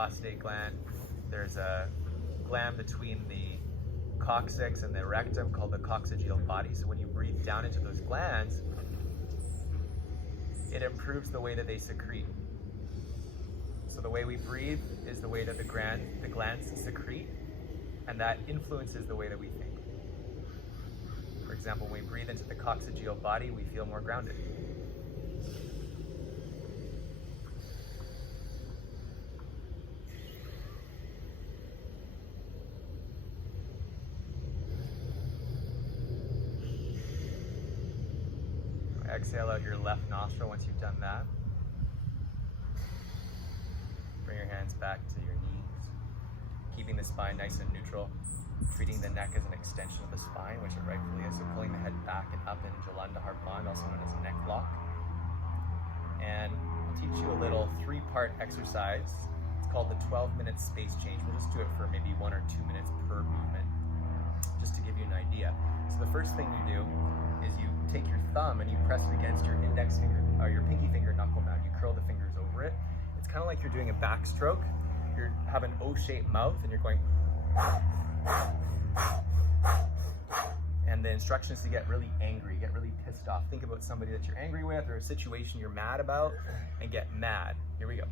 prostate gland. There's a gland between the coccyx and the rectum called the coccygeal body. So when you breathe down into those glands, it improves the way that they secrete. So the way we breathe is the way that the glands secrete, and that influences the way that we think. For example, when we breathe into the coccygeal body, we feel more grounded. Exhale out your left nostril once you've done that. Bring your hands back to your knees, keeping the spine nice and neutral, treating the neck as an extension of the spine, which it rightfully is. So pulling the head back and up in Jalanda Heart Bond, also known as neck lock. And I'll teach you a little 3-part exercise. It's called the 12-minute space change. We'll just do it for maybe 1 or 2 minutes per movement, just to give you an idea. So the first thing you do is you take your thumb and you press it against your index finger, or your pinky finger knuckle mound. You curl the fingers over it. It's kind of like you're doing a backstroke. You have an O-shaped mouth and you're going, and the instruction is to get really angry, get really pissed off. Think about somebody that you're angry with or a situation you're mad about and get mad. Here we go.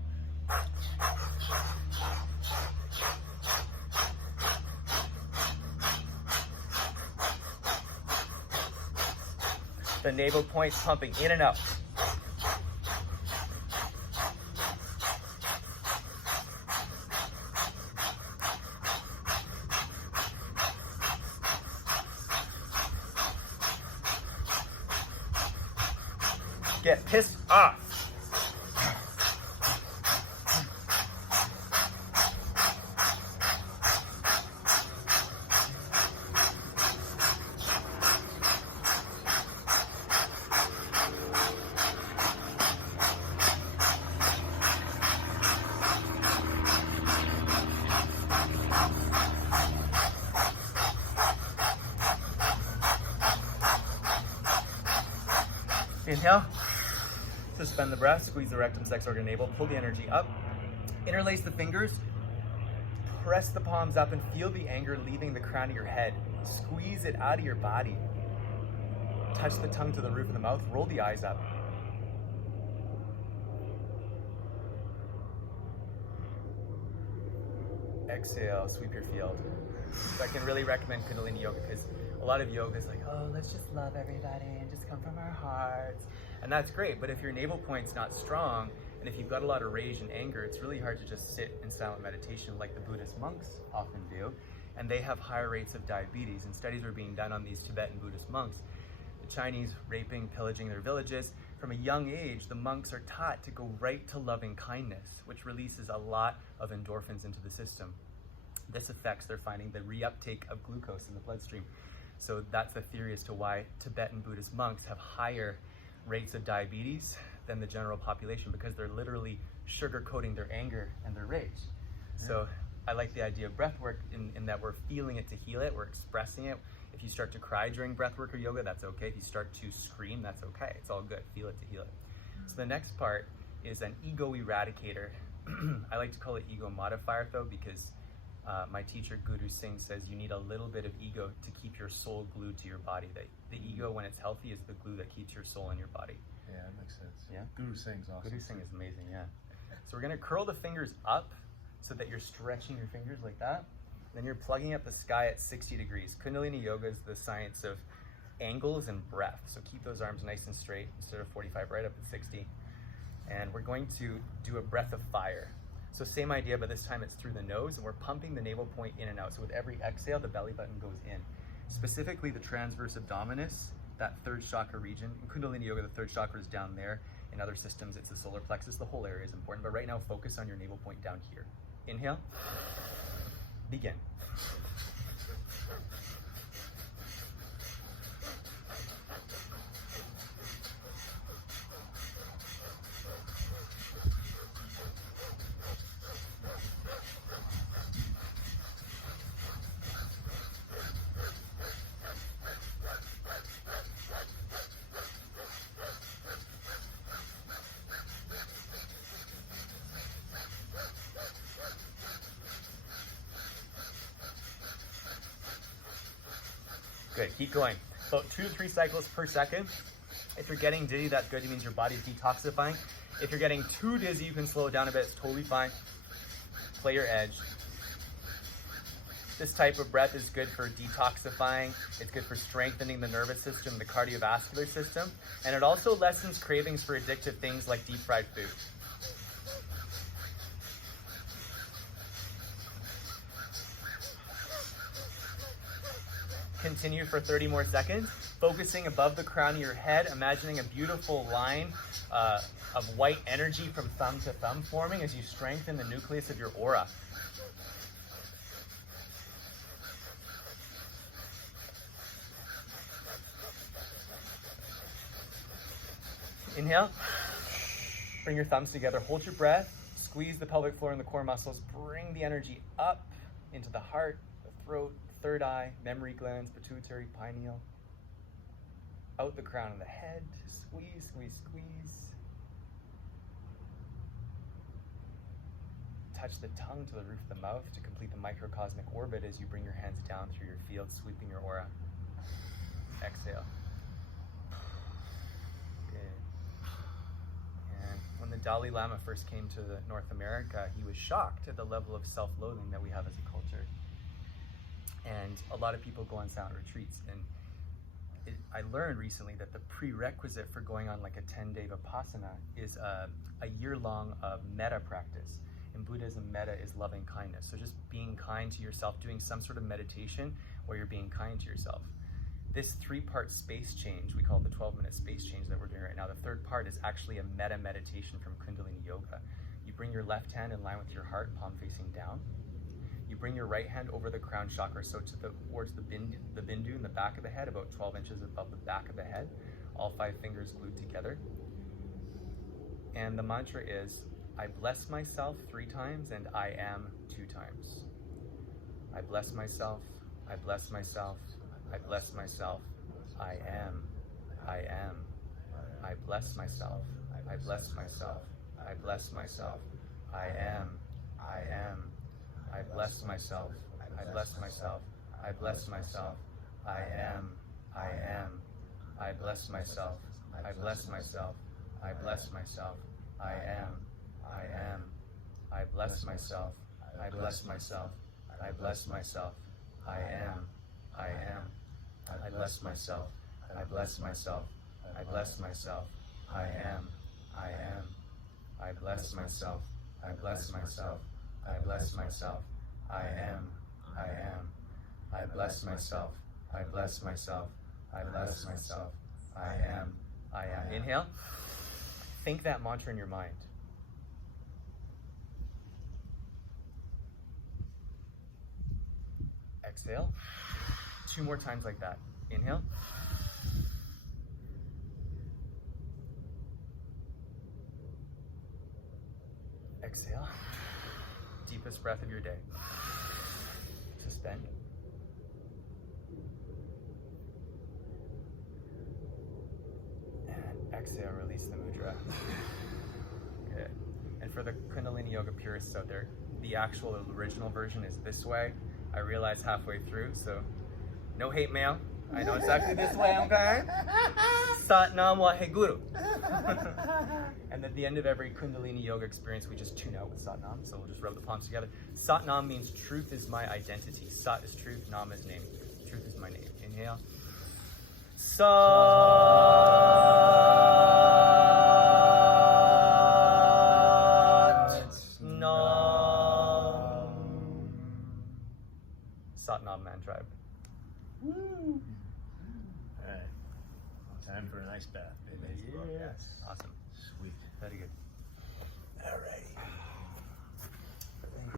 The navel point's pumping in and out. Get pissed off. Inhale, suspend the breath, squeeze the rectum, sex organ, navel, pull the energy up, interlace the fingers, press the palms up and feel the anger leaving the crown of your head. Squeeze it out of your body. Touch the tongue to the roof of the mouth, roll the eyes up. Exhale, sweep your field. So I can really recommend Kundalini Yoga because a lot of yoga is like, oh, let's just love everybody and just come from our hearts. And that's great, but if your navel point's not strong, and if you've got a lot of rage and anger, it's really hard to just sit in silent meditation like the Buddhist monks often do. And they have higher rates of diabetes, and studies are being done on these Tibetan Buddhist monks. The Chinese raping, pillaging their villages. From a young age, the monks are taught to go right to loving kindness, which releases a lot of endorphins into the system. This affects, they're finding, the reuptake of glucose in the bloodstream. So that's the theory as to why Tibetan Buddhist monks have higher rates of diabetes than the general population, because they're literally sugarcoating their anger and their rage. Yeah. So I like the idea of breath work in that we're feeling it to heal it, we're expressing it. If you start to cry during breath work or yoga, that's okay. If you start to scream, that's okay. It's all good. Feel it to heal it. So the next part is an ego eradicator. I like to call it ego modifier though, because my teacher Guru Singh says you need a little bit of ego to keep your soul glued to your body. The ego, when it's healthy, is the glue that keeps your soul in your body. Yeah, that makes sense. Yeah? Guru Singh's awesome. Guru Singh is amazing, yeah. So we're gonna curl the fingers up so that you're stretching your fingers like that. Then you're plugging up the sky at 60 degrees. Kundalini Yoga is the science of angles and breath. So keep those arms nice and straight instead of 45, right up at 60. And we're going to do a breath of fire. So same idea, but this time it's through the nose, and we're pumping the navel point in and out. So with every exhale, the belly button goes in. Specifically the transverse abdominis, that third chakra region. In Kundalini Yoga, the third chakra is down there. In other systems, it's the solar plexus. The whole area is important, but right now focus on your navel point down here. Inhale, begin. Good, keep going. About 2 to 3 cycles per second. If you're getting dizzy, that's good. It means your body's detoxifying. If you're getting too dizzy, you can slow it down a bit. It's totally fine. Play your edge. This type of breath is good for detoxifying. It's good for strengthening the nervous system, the cardiovascular system. And it also lessens cravings for addictive things like deep fried food. Continue for 30 more seconds, focusing above the crown of your head, imagining a beautiful line of white energy from thumb to thumb forming as you strengthen the nucleus of your aura. Inhale, bring your thumbs together, hold your breath, squeeze the pelvic floor and the core muscles, bring the energy up into the heart, the throat, third eye, memory glands, pituitary, pineal, out the crown of the head, squeeze, squeeze, squeeze. Touch the tongue to the roof of the mouth to complete the microcosmic orbit as you bring your hands down through your field, sweeping your aura. Exhale. Good. And when the Dalai Lama first came to North America, he was shocked at the level of self-loathing that we have as a culture. And a lot of people go on silent retreats, and I learned recently that the prerequisite for going on like a 10-day Vipassana is a year-long of metta practice. In Buddhism, metta is loving kindness. So just being kind to yourself, doing some sort of meditation where you're being kind to yourself. This 3-part space change, we call it the 12-minute space change that we're doing right now. The third part is actually a metta meditation from Kundalini Yoga. You bring your left hand in line with your heart, palm facing down. You bring your right hand over the crown chakra, so towards the bindu in the back of the head, about 12 inches above the back of the head. All 5 fingers glued together. And the mantra is, I bless myself 3 times and I am 2 times. I bless myself, I bless myself, I bless myself, I am, I am. I bless myself, I bless myself, I bless myself, I am, I am. I bless myself, I bless myself, I bless myself, I am, I am. I bless myself, I bless myself, I bless myself, I am, I am. I bless myself, I bless myself, I bless myself, I am, I am. I bless myself, I bless myself, I bless myself, I am, I am. I bless myself, I bless myself, I bless myself, I am, I am. I bless myself, I bless myself, I bless myself, I am, I am. Inhale. Think that mantra in your mind. Exhale. 2 more times like that. Inhale. Exhale. Deepest breath of your day. Suspend. And exhale, release the mudra. Good. And for the Kundalini Yoga purists out there, the actual original version is this way. I realized halfway through, so no hate mail. I know it's actually this way, okay? Sat Nam Waheguru. And at the end of every Kundalini Yoga experience, we just tune out with Sat Nam. So we'll just rub the palms together. Sat Nam means truth is my identity. Sat is truth, Nam is name. Truth is my name. Inhale. Sat Nam. Sat Nam, man tribe. Woo! All right. Time for an ice bath, baby. Yes. Awesome. Sweet. Very good. All righty.